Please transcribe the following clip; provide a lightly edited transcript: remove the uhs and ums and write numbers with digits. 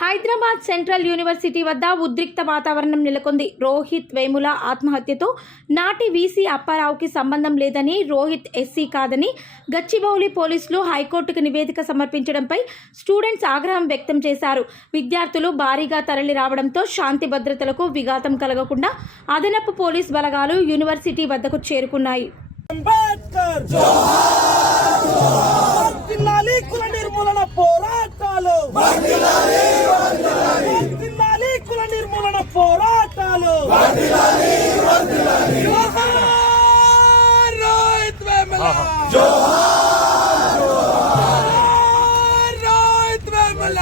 Hyderabad central university వద్ద ఉద్రిక్త వాతావరణం నెలకొంది. రోహిత్ వేముల ఆత్మహత్యతో నాటి వీసీ అప్పారావుకి సంబంధం లేదని, రోహిత్ ఎస్సీ కాదని గచ్చిబౌలి పోలీసులు హైకోర్టుకు నివేదిక సమర్పించడంపై స్టూడెంట్స్ ఆగ్రహం వ్యక్తం చేశారు. విద్యార్థులు భారీగా తరలి రావడంతో శాంతి భద్రతలకు విఘాతం కలగకుండా అదనపు పోలీస్ బలగాలు యూనివర్సిటీ వద్దకు చేరుకున్నాయి. అంబేద్కర్ జోహార్ జోహార్ వర్ధిల్లాలి కుల నిర్మూలన పోరాటాలు వర్ధిల్లాలి వర్ధిల్లాలి వర్ధిల్లాలి కుల నిర్మూలన పోరాటాలు వర్ధిల్లాలి వర్ధిల్లాలి జోహార్ రోహిత్ వేముల జోహార్ జోహార్ రోహిత్ వేముల